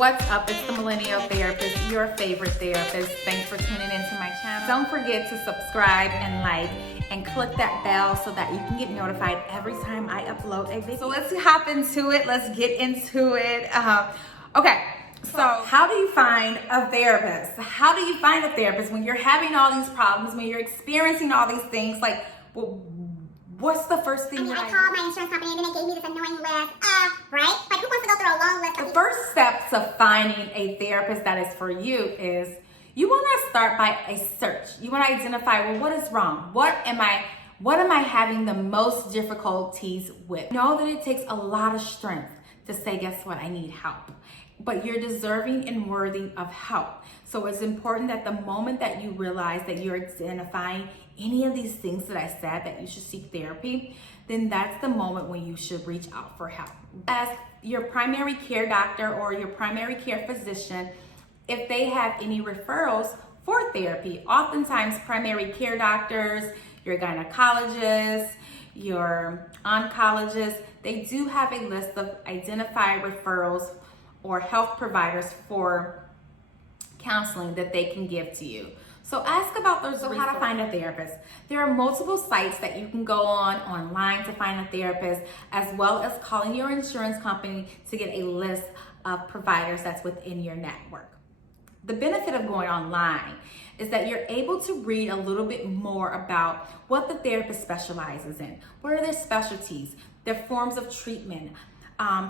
What's up? It's the Millennial Therapist, your favorite therapist. Thanks for tuning into my channel. Don't forget to subscribe and like and click that bell so that you can get notified every time I upload a video. So let's hop into it. Let's get into it. Okay. So how do you find a therapist? How do you find a therapist when you're having all these problems, when you're experiencing all these things? Like, well, what's the first thing I called my insurance company and then they gave me this annoying list. Right? Like, who wants to go through a long list? The first step to finding a therapist that is for you is you want to start by a search. You want to identify, well, what is wrong? What am I having the most difficulties with? Know that it takes a lot of strength to say, guess what? I need help. But you're deserving and worthy of help. So it's important that the moment that you realize that you're identifying any of these things that I said that you should seek therapy, then that's the moment when you should reach out for help. Ask your primary care doctor or your primary care physician if they have any referrals for therapy. Oftentimes primary care doctors, your gynecologists, your oncologists, they do have a list of identified referrals or health providers for counseling that they can give to you. So ask about those. So how to find a therapist. There are multiple sites that you can go on online to find a therapist, as well as calling your insurance company to get a list of providers that's within your network. The benefit of going online is that you're able to read a little bit more about what the therapist specializes in. What are their specialties, their forms of treatment,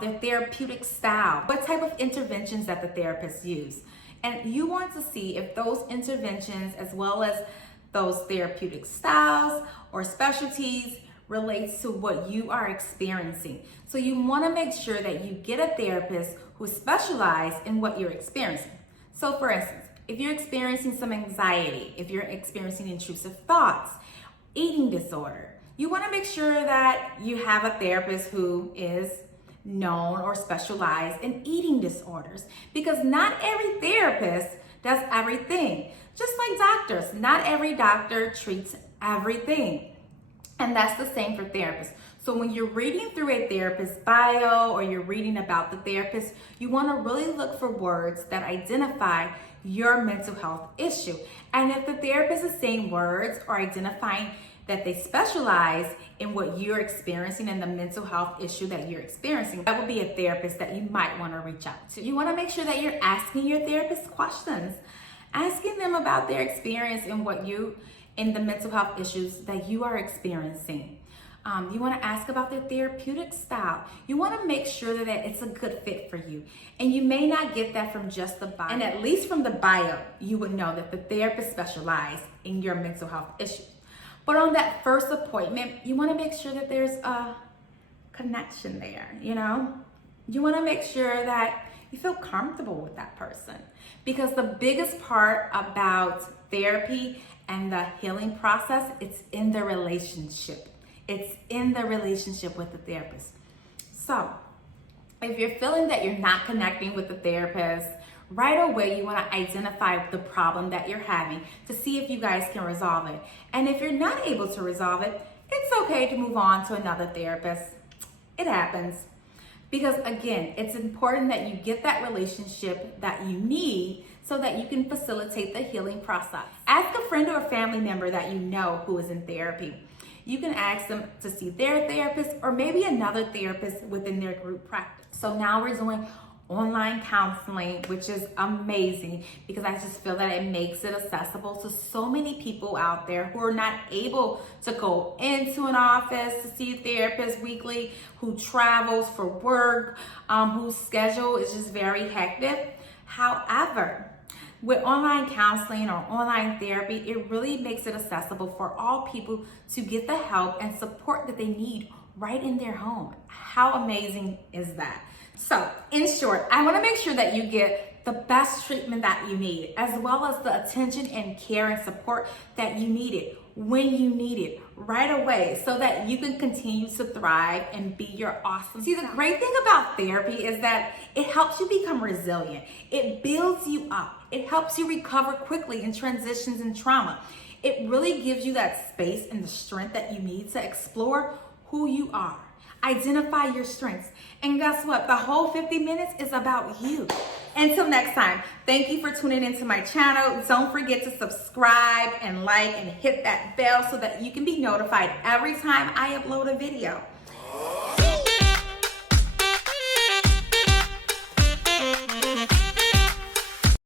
their therapeutic style, what type of interventions that the therapists use. And you want to see if those interventions, as well as those therapeutic styles or specialties, relates to what you are experiencing. So you want to make sure that you get a therapist who specializes in what you're experiencing. So for instance, if you're experiencing some anxiety, if you're experiencing intrusive thoughts, eating disorder, you want to make sure that you have a therapist who is known or specialized in eating disorders, because not every therapist does everything. Just like doctors, not every doctor treats everything. And that's the same for therapists. So when you're reading through a therapist's bio or you're reading about the therapist, you want to really look for words that identify your mental health issue. And if the therapist is saying words or identifying that they specialize in what you're experiencing and the mental health issue that you're experiencing, that would be a therapist that you might want to reach out to. You want to make sure that you're asking your therapist questions, asking them about their experience in the mental health issues that you are experiencing. You want to ask about their therapeutic style. You want to make sure that it's a good fit for you. And you may not get that from just the bio. And at least from the bio, you would know that the therapist specializes in your mental health issues. But on that first appointment, you want to make sure that there's a connection there, you know? You want to make sure that you feel comfortable with that person. Because the biggest part about therapy and the healing process, it's in the relationship. It's in the relationship with the therapist. So if you're feeling that you're not connecting with the therapist, right away, you want to identify the problem that you're having to see if you guys can resolve it. And if you're not able to resolve it, it's okay to move on to another therapist. It happens. Because again, it's important that you get that relationship that you need so that you can facilitate the healing process. Ask a friend or a family member that you know who is in therapy. You can ask them to see their therapist or maybe another therapist within their group practice. So now we're doing online counseling, which is amazing because I just feel that it makes it accessible to so many people out there who are not able to go into an office to see a therapist weekly, who travels for work, whose schedule is just very hectic. However, with online counseling or online therapy, it really makes it accessible for all people to get the help and support that they need right in their home. How amazing is that? So, in short, I want to make sure that you get the best treatment that you need, as well as the attention and care and support that you needed when you need it right away, so that you can continue to thrive and be your awesome. See, the great thing about therapy is that it helps you become resilient. It builds you up. It helps you recover quickly in transitions and trauma. It really gives you that space and the strength that you need to explore who you are. Identify your strengths. And guess what? The whole 50 minutes is about you. Until next time, thank you for tuning into my channel. Don't forget to subscribe and like and hit that bell so that you can be notified every time I upload a video.